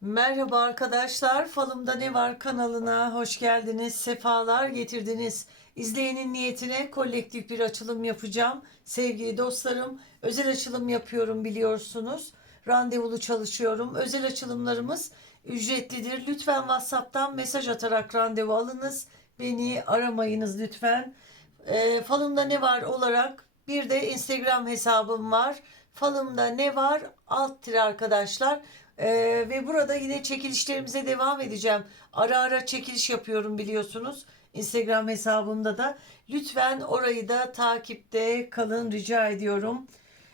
Merhaba arkadaşlar, Falımda Ne Var kanalına hoş geldiniz, sefalar getirdiniz. İzleyenin niyetine kolektif bir açılım yapacağım. Sevgili dostlarım, özel açılım yapıyorum biliyorsunuz. Randevulu çalışıyorum. Özel açılımlarımız ücretlidir. Lütfen WhatsApp'tan mesaj atarak randevu alınız. Beni aramayınız lütfen. E, falımda ne var olarak bir de Instagram hesabım var. Falımda ne var alt tire arkadaşlar. E, ve burada yine çekilişlerimize devam edeceğim. Ara ara çekiliş yapıyorum biliyorsunuz. Instagram hesabımda da. Lütfen orayı da takipte kalın rica ediyorum.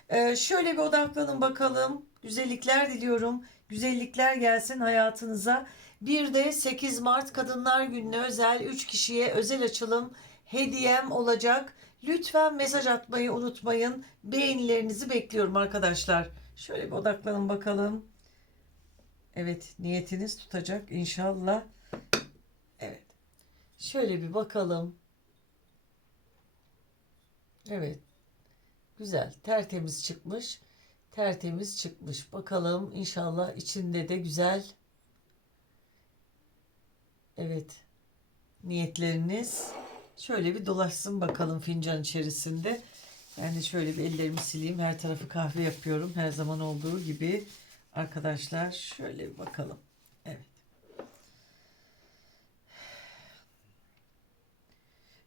E, şöyle bir odaklanın bakalım. Güzellikler diliyorum. Güzellikler gelsin hayatınıza. Bir de 8 Mart Kadınlar Günü'ne özel 3 kişiye özel açılım hediyem olacak. Lütfen mesaj atmayı unutmayın. Beğenilerinizi bekliyorum arkadaşlar. Şöyle bir odaklanın bakalım. Evet, niyetiniz tutacak inşallah. Evet. Şöyle bir bakalım. Evet. Güzel, tertemiz çıkmış. Tertemiz çıkmış. Bakalım inşallah içinde de güzel. Evet. Niyetleriniz şöyle bir dolaşsın bakalım fincan içerisinde. De şöyle bir ellerimi sileyim. Her tarafı kahve yapıyorum. Her zaman olduğu gibi. Arkadaşlar şöyle bir bakalım. Evet.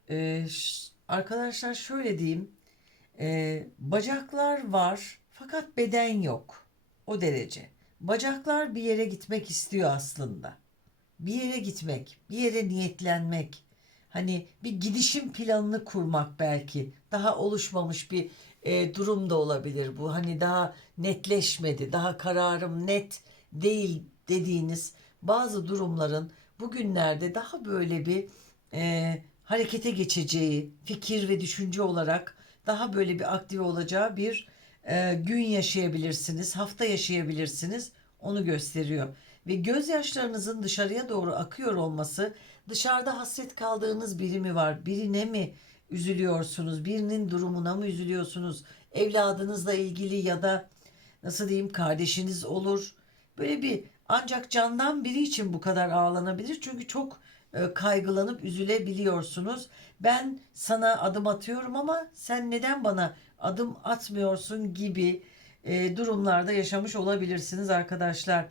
Ee, arkadaşlar şöyle diyeyim. Ee, bacaklar var fakat beden yok. O derece. Bacaklar bir yere gitmek istiyor aslında. Bir yere gitmek, bir yere niyetlenmek. Hani bir gidişim planını kurmak belki. Daha oluşmamış bir e, durum da olabilir bu. Hani daha netleşmedi, daha kararım net değil dediğiniz bazı durumların bugünlerde daha böyle bir e, harekete geçeceği, fikir ve düşünce olarak daha böyle bir aktive olacağı bir e, gün yaşayabilirsiniz, hafta yaşayabilirsiniz. Onu gösteriyor. Ve gözyaşlarınızın dışarıya doğru akıyor olması dışarıda hasret kaldığınız biri mi var? Birine mi üzülüyorsunuz? Birinin durumuna mı üzülüyorsunuz? Evladınızla ilgili ya da nasıl diyeyim kardeşiniz olur. Böyle bir ancak candan biri için bu kadar ağlanabilir. Çünkü çok e, kaygılanıp üzülebiliyorsunuz. Ben sana adım atıyorum ama sen neden bana adım atmıyorsun gibi e, durumlarda yaşamış olabilirsiniz arkadaşlar.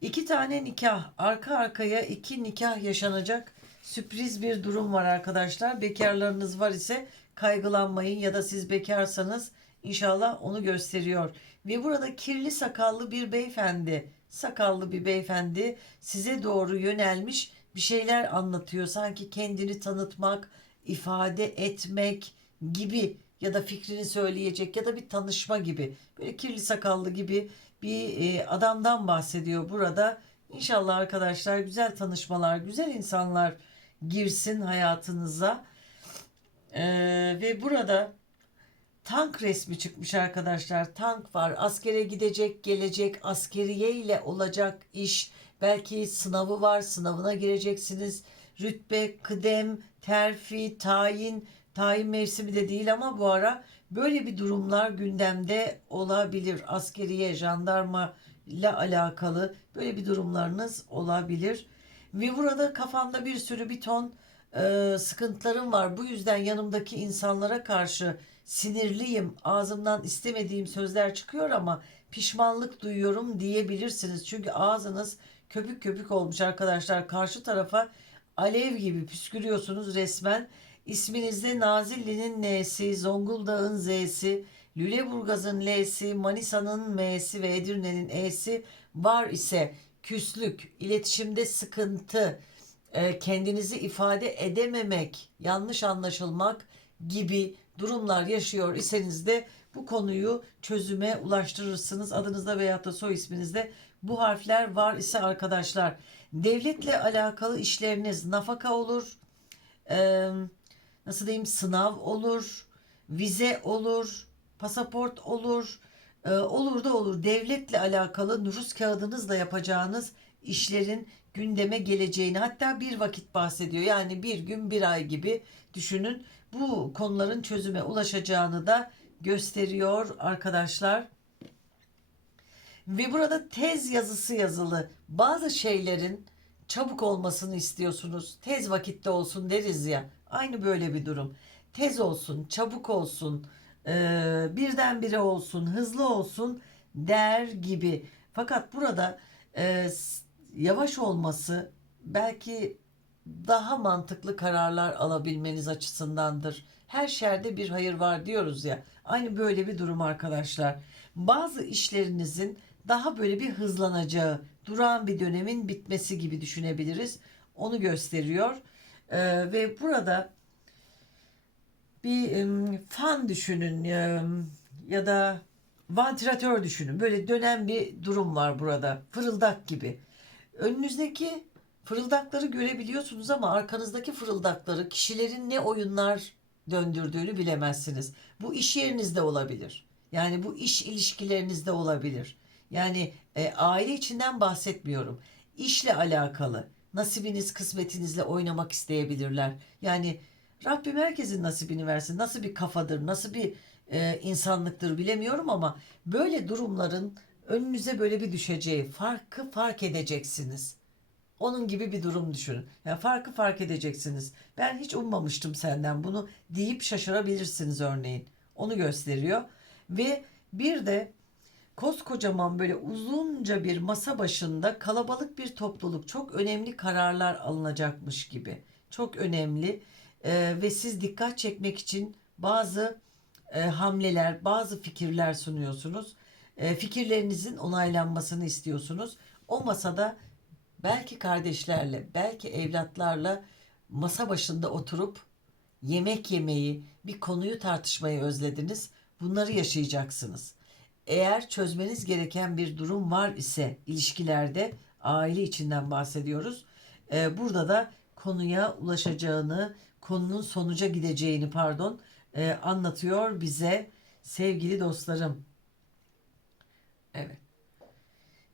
İki tane nikah arka arkaya iki nikah yaşanacak sürpriz bir durum var arkadaşlar. Bekarlarınız var ise kaygılanmayın ya da siz bekarsanız inşallah onu gösteriyor. Ve burada kirli sakallı bir beyefendi, sakallı bir beyefendi size doğru yönelmiş bir şeyler anlatıyor. Sanki kendini tanıtmak, ifade etmek gibi ya da fikrini söyleyecek ya da bir tanışma gibi. Böyle kirli sakallı gibi bir e, adamdan bahsediyor burada. İnşallah arkadaşlar güzel tanışmalar, güzel insanlar girsin hayatınıza. Ee, ve burada tank resmi çıkmış arkadaşlar. Tank var. Askere gidecek, gelecek, askeriye ile olacak iş. Belki sınavı var, sınavına gireceksiniz. Rütbe, kıdem, terfi, tayin, tayin mevsimi de değil ama bu ara böyle bir durumlar gündemde olabilir. Askeriye, jandarma ile alakalı böyle bir durumlarınız olabilir. Ve burada kafamda bir sürü bir ton e, sıkıntılarım var. Bu yüzden yanımdaki insanlara karşı sinirliyim. Ağzımdan istemediğim sözler çıkıyor ama pişmanlık duyuyorum diyebilirsiniz. Çünkü ağzınız köpük köpük olmuş arkadaşlar. Karşı tarafa alev gibi püskürüyorsunuz resmen. İsminizde Nazilli'nin N'si, Zonguldak'ın Z'si, Lüleburgaz'ın L'si, Manisa'nın M'si ve Edirne'nin E'si var ise küslük, iletişimde sıkıntı, e, kendinizi ifade edememek, yanlış anlaşılmak gibi durumlar yaşıyor iseniz de bu konuyu çözüme ulaştırırsınız. Adınızda veyahut da soy isminizde bu harfler var ise arkadaşlar devletle alakalı işleriniz nafaka olur, e, nasıl diyeyim sınav olur, vize olur, pasaport olur, olur da olur. Devletle alakalı nüfus kağıdınızla yapacağınız işlerin gündeme geleceğini hatta bir vakit bahsediyor. Yani bir gün bir ay gibi düşünün. Bu konuların çözüme ulaşacağını da gösteriyor arkadaşlar. Ve burada tez yazısı yazılı. Bazı şeylerin çabuk olmasını istiyorsunuz. Tez vakitte olsun deriz ya. Aynı böyle bir durum. Tez olsun, çabuk olsun, eee, birdenbire olsun, hızlı olsun der gibi. Fakat burada s- yavaş olması belki daha mantıklı kararlar alabilmeniz açısındandır. Her şerde bir hayır var diyoruz ya. Aynı böyle bir durum arkadaşlar. Bazı işlerinizin daha böyle bir hızlanacağı, durağan bir dönemin bitmesi gibi düşünebiliriz. Onu gösteriyor. Ee, ve burada bir fan düşünün ya da vantilatör düşünün. Böyle dönen bir durum var burada. Fırıldak gibi. Önünüzdeki fırıldakları görebiliyorsunuz ama arkanızdaki fırıldakları kişilerin ne oyunlar döndürdüğünü bilemezsiniz. Bu iş yerinizde olabilir. Yani bu iş ilişkilerinizde olabilir. Yani e, aile içinden bahsetmiyorum. İşle alakalı nasibiniz kısmetinizle oynamak isteyebilirler. Yani Rabbim herkesin nasibini versin. Nasıl bir kafadır, nasıl bir e, insanlıktır bilemiyorum ama böyle durumların önünüze böyle bir düşeceği, farkı fark edeceksiniz. Onun gibi bir durum düşünün. Yani farkı fark edeceksiniz. Ben hiç ummamıştım senden bunu deyip şaşırabilirsiniz örneğin. Onu gösteriyor. Ve bir de koskocaman böyle uzunca bir masa başında kalabalık bir topluluk çok önemli kararlar alınacakmış gibi. Çok önemli Ee, ve siz dikkat çekmek için bazı e, hamleler, bazı fikirler sunuyorsunuz. E, fikirlerinizin onaylanmasını istiyorsunuz. O masada belki kardeşlerle, belki evlatlarla masa başında oturup yemek yemeyi, bir konuyu tartışmayı özlediniz. Bunları yaşayacaksınız. Eğer çözmeniz gereken bir durum var ise ilişkilerde aile içinden bahsediyoruz. Ee, burada da konuya ulaşacağını, konunun sonuca gideceğini pardon e, anlatıyor bize sevgili dostlarım. Evet.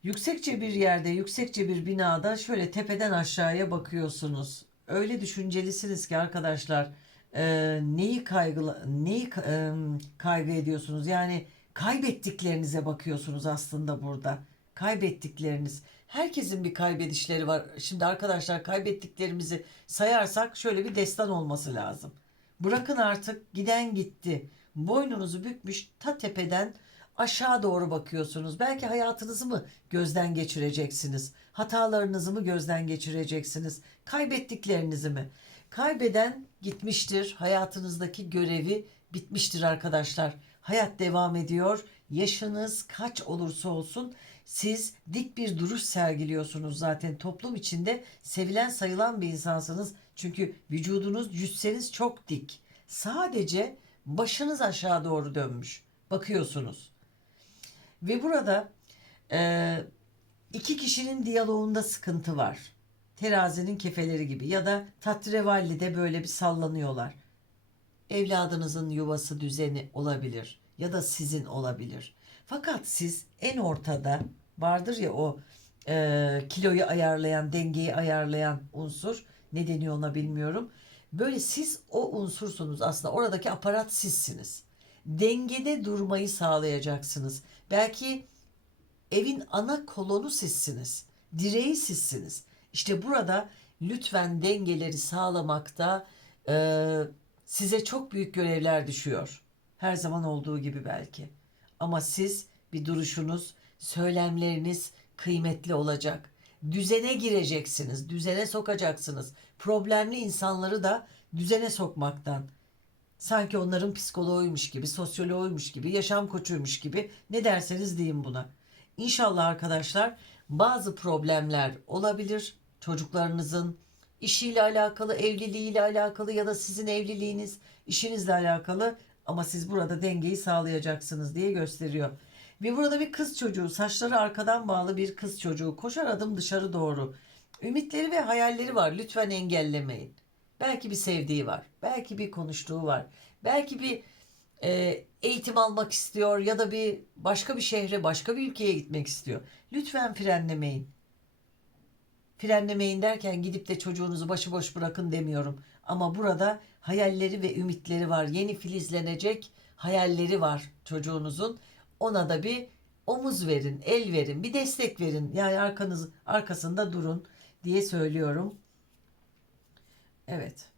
Yüksekçe bir yerde, yüksekçe bir binada şöyle tepeden aşağıya bakıyorsunuz. Öyle düşüncelisiniz ki arkadaşlar e, neyi kaygıla, neyi e, kaygı ediyorsunuz? Yani kaybettiklerinize bakıyorsunuz aslında burada. Kaybettikleriniz. Herkesin bir kaybedişleri var. Şimdi arkadaşlar kaybettiklerimizi sayarsak şöyle bir destan olması lazım. Bırakın artık giden gitti. Boynunuzu bükmüş ta tepeden aşağı doğru bakıyorsunuz. Belki hayatınızı mı gözden geçireceksiniz? Hatalarınızı mı gözden geçireceksiniz? Kaybettiklerinizi mi? Kaybeden gitmiştir. Hayatınızdaki görevi bitmiştir arkadaşlar. Hayat devam ediyor. Yaşınız kaç olursa olsun siz dik bir duruş sergiliyorsunuz zaten toplum içinde sevilen sayılan bir insansınız. Çünkü vücudunuz, cüsseniz çok dik. Sadece başınız aşağı doğru dönmüş. Bakıyorsunuz. Ve burada e, iki kişinin diyaloğunda sıkıntı var. Terazinin kefeleri gibi ya da tatrevallide böyle bir sallanıyorlar. Evladınızın yuvası düzeni olabilir ya da sizin olabilir. Fakat siz en ortada vardır ya o e, kiloyu ayarlayan, dengeyi ayarlayan unsur. Ne deniyor ona bilmiyorum. Böyle siz o unsursunuz aslında. Oradaki aparat sizsiniz. Dengede durmayı sağlayacaksınız. Belki evin ana kolonu sizsiniz. Direği sizsiniz. İşte burada lütfen dengeleri sağlamakta e, size çok büyük görevler düşüyor. Her zaman olduğu gibi belki. Ama siz bir duruşunuz, söylemleriniz kıymetli olacak. Düzene gireceksiniz, düzene sokacaksınız. Problemli insanları da düzene sokmaktan. Sanki onların psikoloğuymuş gibi, sosyoloğuymuş gibi, yaşam koçuymuş gibi ne derseniz deyin buna. İnşallah arkadaşlar bazı problemler olabilir. Çocuklarınızın işiyle alakalı, evliliğiyle alakalı ya da sizin evliliğiniz, işinizle alakalı ama siz burada dengeyi sağlayacaksınız diye gösteriyor. Ve burada bir kız çocuğu, saçları arkadan bağlı bir kız çocuğu koşar adım dışarı doğru. Ümitleri ve hayalleri var. Lütfen engellemeyin. Belki bir sevdiği var. Belki bir konuştuğu var. Belki bir e, eğitim almak istiyor ya da bir başka bir şehre, başka bir ülkeye gitmek istiyor. Lütfen frenlemeyin. Frenlemeyin derken gidip de çocuğunuzu başıboş bırakın demiyorum. Ama burada hayalleri ve ümitleri var. Yeni filizlenecek hayalleri var çocuğunuzun. Ona da bir omuz verin, el verin, bir destek verin. Yani arkanız arkasında durun diye söylüyorum. Evet.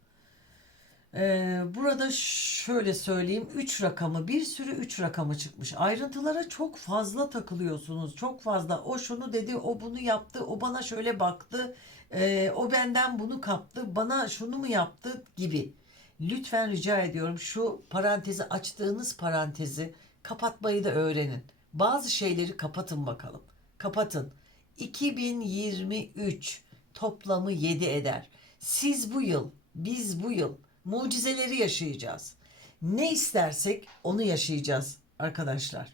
Ee, burada şöyle söyleyeyim. 3 rakamı bir sürü 3 rakamı çıkmış. Ayrıntılara çok fazla takılıyorsunuz. Çok fazla. O şunu dedi, o bunu yaptı, o bana şöyle baktı, ee, o benden bunu kaptı, bana şunu mu yaptı gibi. Lütfen rica ediyorum şu parantezi açtığınız parantezi kapatmayı da öğrenin. Bazı şeyleri kapatın bakalım. Kapatın. 2023 toplamı 7 eder. Siz bu yıl, biz bu yıl mucizeleri yaşayacağız. Ne istersek onu yaşayacağız arkadaşlar.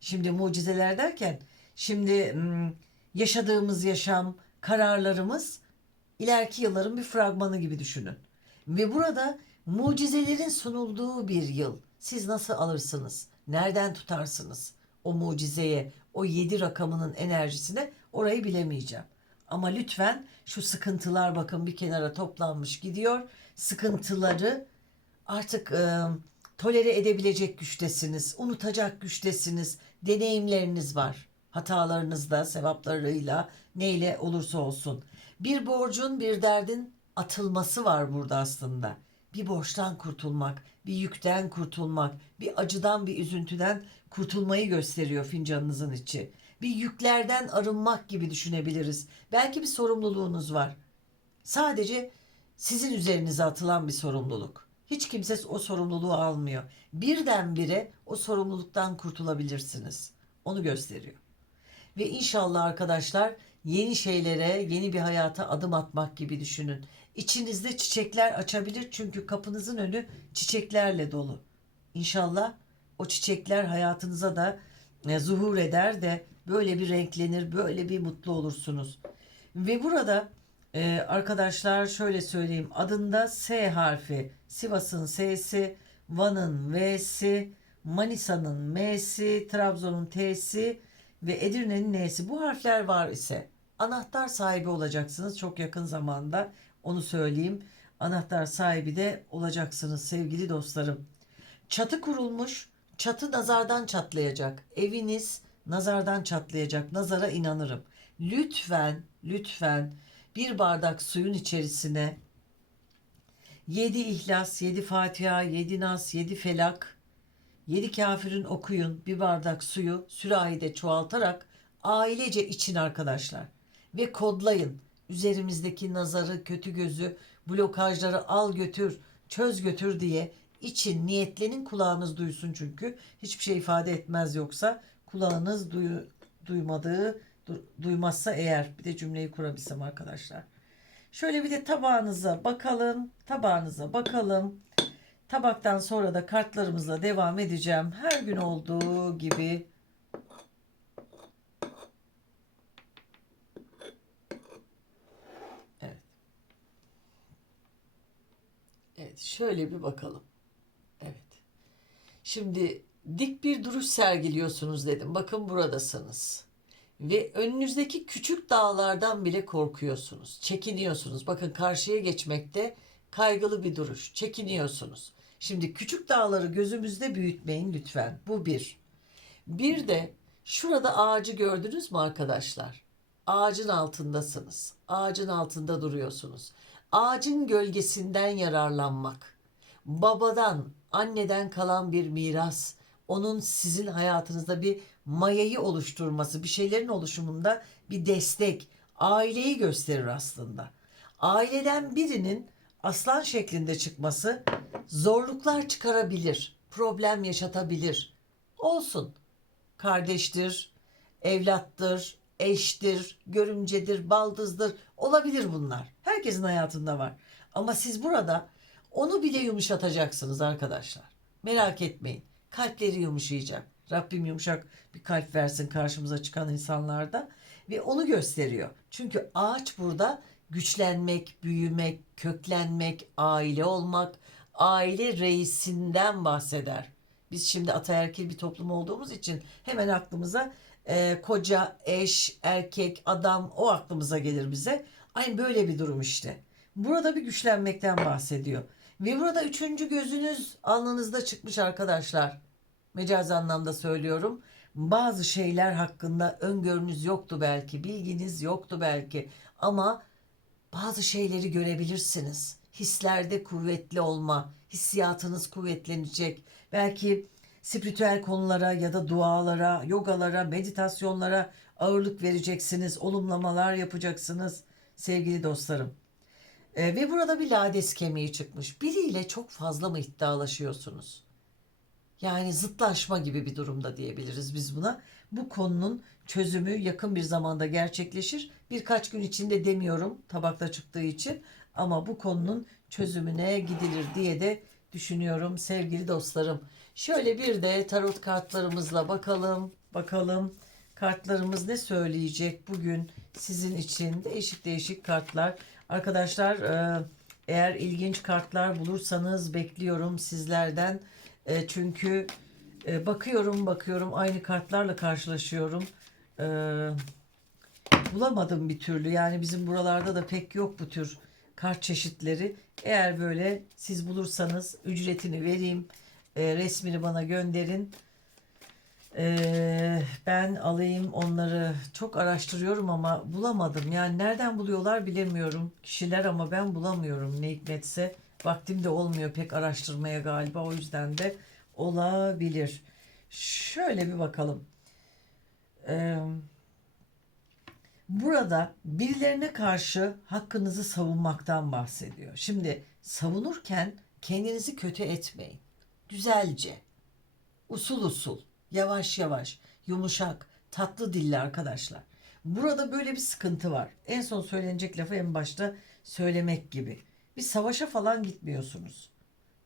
Şimdi mucizeler derken şimdi hmm, yaşadığımız yaşam, kararlarımız ileriki yılların bir fragmanı gibi düşünün. Ve burada mucizelerin sunulduğu bir yıl. Siz nasıl alırsınız? Nereden tutarsınız? O mucizeye, o yedi rakamının enerjisine orayı bilemeyeceğim. Ama lütfen şu sıkıntılar bakın bir kenara toplanmış gidiyor. Sıkıntıları artık e, tolere edebilecek güçtesiniz, unutacak güçtesiniz, deneyimleriniz var. Hatalarınızda, sevaplarıyla, neyle olursa olsun. Bir borcun, bir derdin atılması var burada aslında. Bir borçtan kurtulmak, bir yükten kurtulmak, bir acıdan, bir üzüntüden kurtulmayı gösteriyor fincanınızın içi. Bir yüklerden arınmak gibi düşünebiliriz. Belki bir sorumluluğunuz var. Sadece sizin üzerinize atılan bir sorumluluk. Hiç kimse o sorumluluğu almıyor. Birdenbire o sorumluluktan kurtulabilirsiniz. Onu gösteriyor. Ve inşallah arkadaşlar yeni şeylere, yeni bir hayata adım atmak gibi düşünün. İçinizde çiçekler açabilir çünkü kapınızın önü çiçeklerle dolu. İnşallah o çiçekler hayatınıza da e, zuhur eder de böyle bir renklenir, böyle bir mutlu olursunuz. Ve burada e, arkadaşlar şöyle söyleyeyim. Adında S harfi, Sivas'ın S'si, Van'ın V'si, Manisa'nın M'si, Trabzon'un T'si ve Edirne'nin N'si. Bu harfler var ise anahtar sahibi olacaksınız çok yakın zamanda. Onu söyleyeyim. Anahtar sahibi de olacaksınız sevgili dostlarım. Çatı kurulmuş. Çatı nazardan çatlayacak. Eviniz nazardan çatlayacak. Nazara inanırım. Lütfen, lütfen bir bardak suyun içerisine 7 İhlas, 7 Fatiha, 7 Nas, 7 Felak, 7 kafirin okuyun bir bardak suyu sürahide çoğaltarak ailece için arkadaşlar. Ve kodlayın. Üzerimizdeki nazarı, kötü gözü, blokajları al götür, çöz götür diye için niyetlenin kulağınız duysun çünkü hiçbir şey ifade etmez yoksa kulağınız duy, duymadığı du, duymazsa eğer bir de cümleyi kurabilsem arkadaşlar. Şöyle bir de tabağınıza bakalım. Tabağınıza bakalım. Tabaktan sonra da kartlarımızla devam edeceğim. Her gün olduğu gibi Evet. Evet, şöyle bir bakalım. Evet. Şimdi dik bir duruş sergiliyorsunuz dedim. Bakın buradasınız. Ve önünüzdeki küçük dağlardan bile korkuyorsunuz. Çekiniyorsunuz. Bakın karşıya geçmekte kaygılı bir duruş. Çekiniyorsunuz. Şimdi küçük dağları gözümüzde büyütmeyin lütfen. Bu bir. Bir de şurada ağacı gördünüz mü arkadaşlar? Ağacın altındasınız. Ağacın altında duruyorsunuz. Ağacın gölgesinden yararlanmak. Babadan, anneden kalan bir miras. Onun sizin hayatınızda bir mayayı oluşturması, bir şeylerin oluşumunda bir destek, aileyi gösterir aslında. Aileden birinin aslan şeklinde çıkması zorluklar çıkarabilir, problem yaşatabilir. Olsun. Kardeştir, evlattır, eştir, görümcedir, baldızdır. Olabilir bunlar. Herkesin hayatında var. Ama siz burada onu bile yumuşatacaksınız arkadaşlar. Merak etmeyin. Kalpleri yumuşayacak. Rabbim yumuşak bir kalp versin karşımıza çıkan insanlarda ve onu gösteriyor. Çünkü ağaç burada güçlenmek, büyümek, köklenmek, aile olmak, aile reisinden bahseder. Biz şimdi ataerkil bir toplum olduğumuz için hemen aklımıza e, koca, eş, erkek, adam o aklımıza gelir bize. Aynı böyle bir durum işte. Burada bir güçlenmekten bahsediyor. Ve burada üçüncü gözünüz alnınızda çıkmış arkadaşlar. Mecaz anlamda söylüyorum. Bazı şeyler hakkında öngörünüz yoktu belki, bilginiz yoktu belki ama bazı şeyleri görebilirsiniz. Hislerde kuvvetli olma, hissiyatınız kuvvetlenecek. Belki spiritüel konulara ya da dualara, yogalara, meditasyonlara ağırlık vereceksiniz, olumlamalar yapacaksınız sevgili dostlarım. Ee, ve burada bir lades kemiği çıkmış. Biriyle çok fazla mı iddialaşıyorsunuz? Yani zıtlaşma gibi bir durumda diyebiliriz biz buna. Bu konunun çözümü yakın bir zamanda gerçekleşir. Birkaç gün içinde demiyorum tabakta çıktığı için ama bu konunun çözümüne gidilir diye de düşünüyorum sevgili dostlarım. Şöyle bir de tarot kartlarımızla bakalım. Bakalım kartlarımız ne söyleyecek bugün sizin için değişik değişik kartlar. Arkadaşlar e, eğer ilginç kartlar bulursanız bekliyorum sizlerden. E, çünkü e, bakıyorum bakıyorum aynı kartlarla karşılaşıyorum. Bulamadım bir türlü. Yani bizim buralarda da pek yok bu tür kart çeşitleri. Eğer böyle siz bulursanız ücretini vereyim. E, resmini bana gönderin. E, ben alayım onları. Çok araştırıyorum ama bulamadım. Yani nereden buluyorlar bilemiyorum. Kişiler ama ben bulamıyorum ne hikmetse. Vaktim de olmuyor pek araştırmaya galiba. O yüzden de olabilir. Şöyle bir bakalım. Eee Burada birilerine karşı hakkınızı savunmaktan bahsediyor. Şimdi savunurken kendinizi kötü etmeyin. Güzelce, usul usul, yavaş yavaş, yumuşak, tatlı dilli arkadaşlar. Burada böyle bir sıkıntı var. En son söylenecek lafı en başta söylemek gibi. Bir savaşa falan gitmiyorsunuz.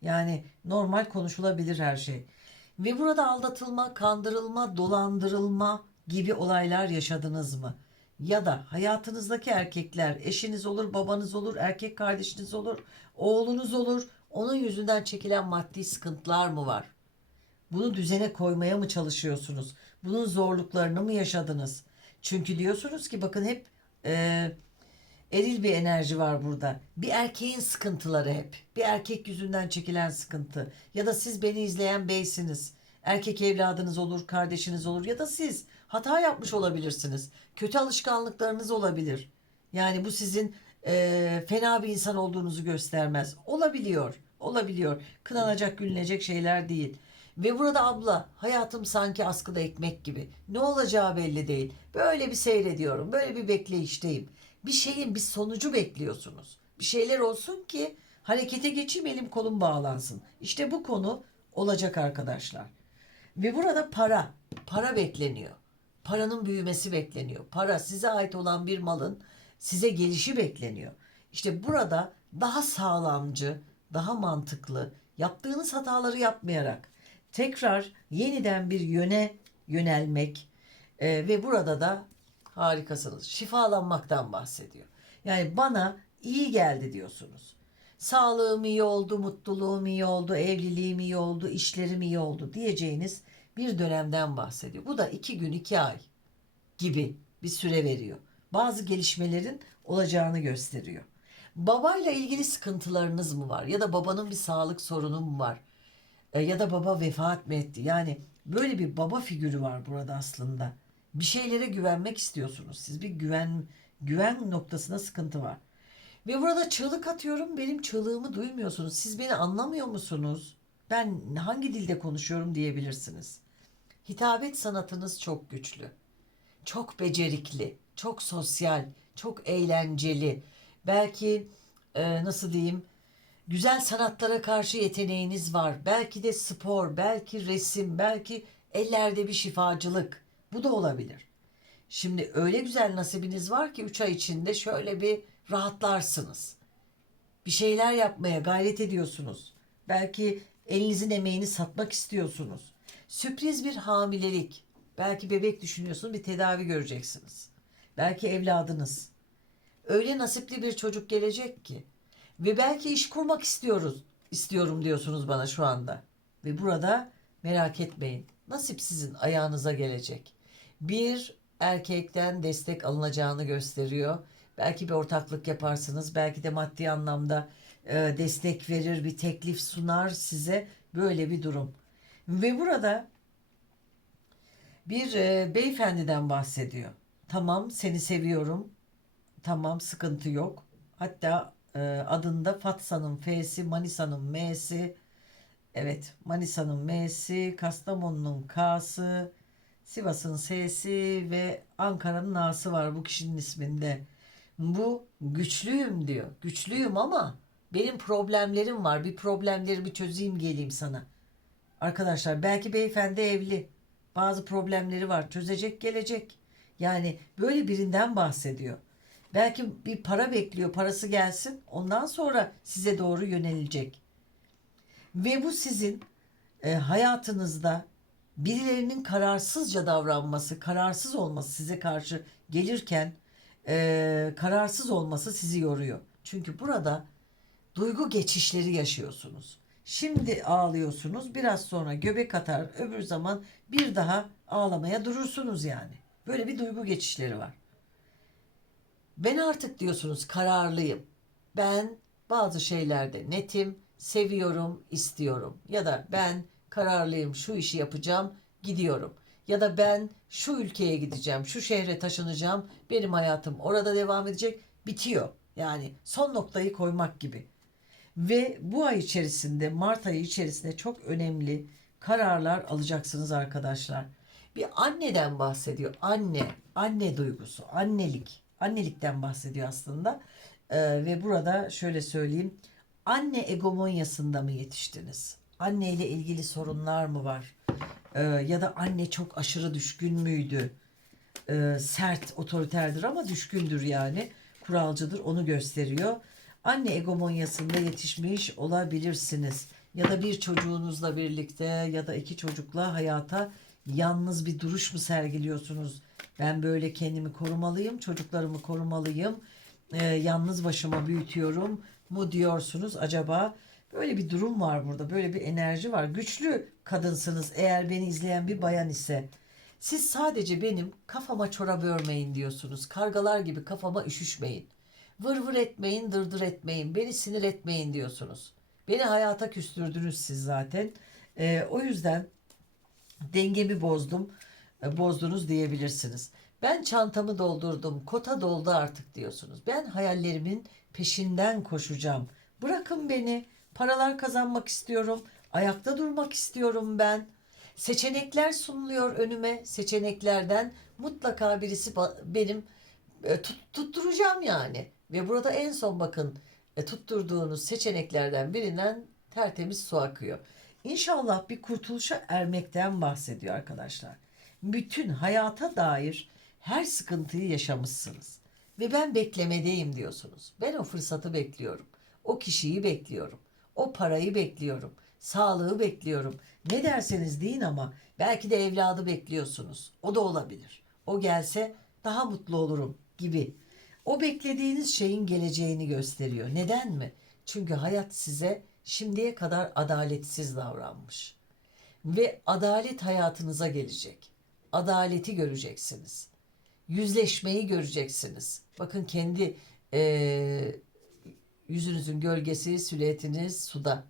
Yani normal konuşulabilir her şey. Ve burada aldatılma, kandırılma, dolandırılma gibi olaylar yaşadınız mı? Ya da hayatınızdaki erkekler, eşiniz olur, babanız olur, erkek kardeşiniz olur, oğlunuz olur. Onun yüzünden çekilen maddi sıkıntılar mı var? Bunu düzene koymaya mı çalışıyorsunuz? Bunun zorluklarını mı yaşadınız? Çünkü diyorsunuz ki bakın hep e, eril bir enerji var burada. Bir erkeğin sıkıntıları hep. Bir erkek yüzünden çekilen sıkıntı. Ya da siz beni izleyen beysiniz. Erkek evladınız olur, kardeşiniz olur ya da siz hata yapmış olabilirsiniz. Kötü alışkanlıklarınız olabilir. Yani bu sizin e, fena bir insan olduğunuzu göstermez. Olabiliyor, olabiliyor. Kınanacak, gülünecek şeyler değil. Ve burada abla hayatım sanki askıda ekmek gibi. Ne olacağı belli değil. Böyle bir seyrediyorum. Böyle bir bekleyişteyim. Bir şeyin bir sonucu bekliyorsunuz. Bir şeyler olsun ki harekete geçeyim elim kolum bağlansın. İşte bu konu olacak arkadaşlar. Ve burada para, para bekleniyor. Paranın büyümesi bekleniyor. Para size ait olan bir malın size gelişi bekleniyor. İşte burada daha sağlamcı, daha mantıklı, yaptığınız hataları yapmayarak tekrar yeniden bir yöne yönelmek e, ve burada da harikasınız. Şifalanmaktan bahsediyor. Yani bana iyi geldi diyorsunuz. Sağlığım iyi oldu, mutluluğum iyi oldu, evliliğim iyi oldu, işlerim iyi oldu diyeceğiniz bir dönemden bahsediyor. Bu da iki gün, iki ay gibi bir süre veriyor. Bazı gelişmelerin olacağını gösteriyor. Babayla ilgili sıkıntılarınız mı var? Ya da babanın bir sağlık sorunu mu var? E, ya da baba vefat mı etti? Yani böyle bir baba figürü var burada aslında. Bir şeylere güvenmek istiyorsunuz. Siz bir güven güven noktasına sıkıntı var. Ve burada çığlık atıyorum. Benim çığlığımı duymuyorsunuz. Siz beni anlamıyor musunuz? Ben hangi dilde konuşuyorum diyebilirsiniz. Hitabet sanatınız çok güçlü. Çok becerikli, çok sosyal, çok eğlenceli. Belki e, nasıl diyeyim? Güzel sanatlara karşı yeteneğiniz var. Belki de spor, belki resim, belki ellerde bir şifacılık. Bu da olabilir. Şimdi öyle güzel nasibiniz var ki 3 ay içinde şöyle bir rahatlarsınız. Bir şeyler yapmaya gayret ediyorsunuz. Belki elinizin emeğini satmak istiyorsunuz. Sürpriz bir hamilelik. Belki bebek düşünüyorsunuz bir tedavi göreceksiniz. Belki evladınız. Öyle nasipli bir çocuk gelecek ki. Ve belki iş kurmak istiyoruz. istiyorum diyorsunuz bana şu anda. Ve burada merak etmeyin. Nasip sizin ayağınıza gelecek. Bir erkekten destek alınacağını gösteriyor. Belki bir ortaklık yaparsınız. Belki de maddi anlamda destek verir, bir teklif sunar size. Böyle bir durum. Ve burada Bir e, beyefendiden bahsediyor. Tamam seni seviyorum. Tamam sıkıntı yok. Hatta e, adında Fatsa'nın F'si, Manisa'nın M'si. Evet Manisa'nın M'si, Kastamonu'nun K'sı, Sivas'ın S'si ve Ankara'nın A'sı var bu kişinin isminde. Bu güçlüyüm diyor. Güçlüyüm ama benim problemlerim var. Bir problemlerimi çözeyim geleyim sana. Arkadaşlar belki beyefendi evli. Bazı problemleri var. Çözecek gelecek. Yani böyle birinden bahsediyor. Belki bir para bekliyor. Parası gelsin. Ondan sonra size doğru yönelecek. Ve bu sizin e, hayatınızda birilerinin kararsızca davranması, kararsız olması size karşı gelirken e, kararsız olması sizi yoruyor. Çünkü burada duygu geçişleri yaşıyorsunuz. Şimdi ağlıyorsunuz, biraz sonra göbek atar, öbür zaman bir daha ağlamaya durursunuz yani. Böyle bir duygu geçişleri var. Ben artık diyorsunuz kararlıyım. Ben bazı şeylerde netim, seviyorum, istiyorum. Ya da ben kararlıyım, şu işi yapacağım, gidiyorum. Ya da ben şu ülkeye gideceğim, şu şehre taşınacağım, benim hayatım orada devam edecek, bitiyor. Yani son noktayı koymak gibi. Ve bu ay içerisinde, Mart ayı içerisinde çok önemli kararlar alacaksınız arkadaşlar. Bir anneden bahsediyor. Anne, anne duygusu, annelik. Annelikten bahsediyor aslında. Ee, ve burada şöyle söyleyeyim. Anne egomonyasında mı yetiştiniz? Anne ile ilgili sorunlar mı var? Ee, ya da anne çok aşırı düşkün müydü? Ee, sert, otoriterdir ama düşkündür yani. Kuralcıdır, onu gösteriyor. Anne egomonyasında yetişmiş olabilirsiniz. Ya da bir çocuğunuzla birlikte ya da iki çocukla hayata yalnız bir duruş mu sergiliyorsunuz? Ben böyle kendimi korumalıyım, çocuklarımı korumalıyım, e, yalnız başıma büyütüyorum mu diyorsunuz acaba? Böyle bir durum var burada, böyle bir enerji var. Güçlü kadınsınız eğer beni izleyen bir bayan ise. Siz sadece benim kafama çorap örmeyin diyorsunuz. Kargalar gibi kafama üşüşmeyin. Vır vır etmeyin, dırdır etmeyin, beni sinir etmeyin diyorsunuz. Beni hayata küstürdünüz siz zaten. E, o yüzden dengemi bozdum, e, bozdunuz diyebilirsiniz. Ben çantamı doldurdum, kota doldu artık diyorsunuz. Ben hayallerimin peşinden koşacağım. Bırakın beni, paralar kazanmak istiyorum, ayakta durmak istiyorum ben. Seçenekler sunuluyor önüme. Seçeneklerden mutlaka birisi benim e, tut- tutturacağım yani. Ve burada en son bakın e, tutturduğunuz seçeneklerden birinden tertemiz su akıyor. İnşallah bir kurtuluşa ermekten bahsediyor arkadaşlar. Bütün hayata dair her sıkıntıyı yaşamışsınız. Ve ben beklemedeyim diyorsunuz. Ben o fırsatı bekliyorum. O kişiyi bekliyorum. O parayı bekliyorum. Sağlığı bekliyorum. Ne derseniz deyin ama belki de evladı bekliyorsunuz. O da olabilir. O gelse daha mutlu olurum gibi. O beklediğiniz şeyin geleceğini gösteriyor. Neden mi? Çünkü hayat size şimdiye kadar adaletsiz davranmış. Ve adalet hayatınıza gelecek. Adaleti göreceksiniz. Yüzleşmeyi göreceksiniz. Bakın kendi eee, yüzünüzün gölgesi, silüetiniz suda.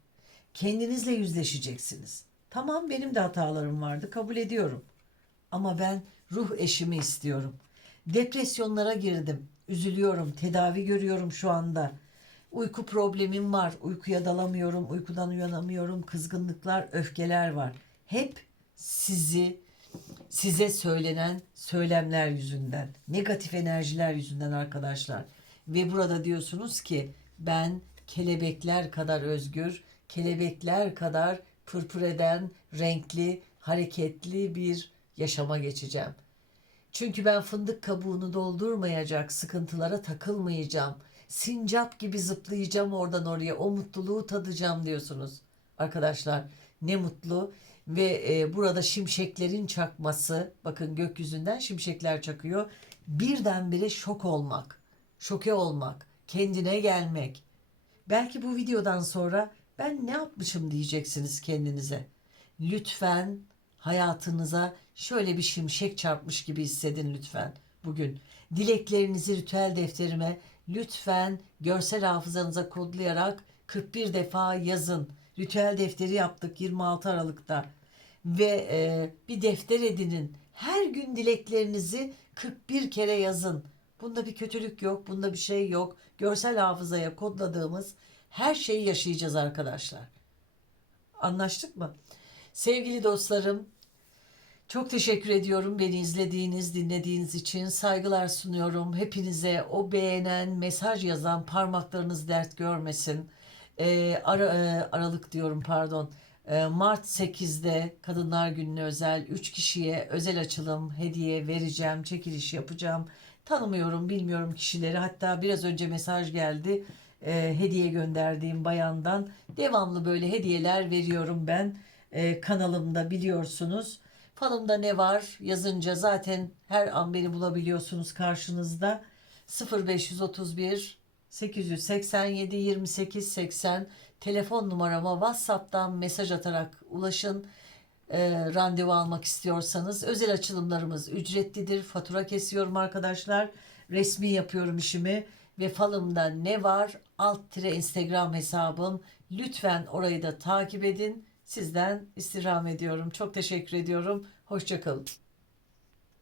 Kendinizle yüzleşeceksiniz. Tamam benim de hatalarım vardı kabul ediyorum. Ama ben ruh eşimi istiyorum. Depresyonlara girdim. Üzülüyorum. Tedavi görüyorum şu anda. Uyku problemim var. Uykuya dalamıyorum. Uykudan uyanamıyorum. Kızgınlıklar, öfkeler var. Hep sizi size söylenen söylemler yüzünden, negatif enerjiler yüzünden arkadaşlar. Ve burada diyorsunuz ki ben kelebekler kadar özgür, kelebekler kadar pırpır eden, renkli, hareketli bir yaşama geçeceğim. Çünkü ben fındık kabuğunu doldurmayacak sıkıntılara takılmayacağım. Sincap gibi zıplayacağım oradan oraya. O mutluluğu tadacağım diyorsunuz. Arkadaşlar ne mutlu ve e, burada şimşeklerin çakması bakın gökyüzünden şimşekler çakıyor. Birdenbire şok olmak, şoke olmak, kendine gelmek. Belki bu videodan sonra ben ne yapmışım diyeceksiniz kendinize. Lütfen hayatınıza şöyle bir şimşek çarpmış gibi hissedin lütfen bugün. Dileklerinizi ritüel defterime lütfen görsel hafızanıza kodlayarak 41 defa yazın. Ritüel defteri yaptık 26 Aralık'ta ve e, bir defter edinin. Her gün dileklerinizi 41 kere yazın. Bunda bir kötülük yok, bunda bir şey yok. Görsel hafızaya kodladığımız her şeyi yaşayacağız arkadaşlar. Anlaştık mı? Sevgili dostlarım, çok teşekkür ediyorum beni izlediğiniz, dinlediğiniz için. Saygılar sunuyorum. Hepinize o beğenen, mesaj yazan parmaklarınız dert görmesin. Ee, ara, e, Aralık diyorum pardon. Ee, Mart 8'de Kadınlar Günü'ne özel 3 kişiye özel açılım, hediye vereceğim, çekiliş yapacağım. Tanımıyorum, bilmiyorum kişileri. Hatta biraz önce mesaj geldi. Ee, hediye gönderdiğim bayandan. Devamlı böyle hediyeler veriyorum ben. Ee, kanalımda biliyorsunuz. Falımda ne var yazınca zaten her an beni bulabiliyorsunuz karşınızda. 0531 887 28 80 telefon numarama WhatsApp'tan mesaj atarak ulaşın. Ee, randevu almak istiyorsanız özel açılımlarımız ücretlidir. Fatura kesiyorum arkadaşlar. Resmi yapıyorum işimi ve falımda ne var? Alt tire Instagram hesabım. Lütfen orayı da takip edin. Sizden istirham ediyorum. Çok teşekkür ediyorum. Hoşçakalın.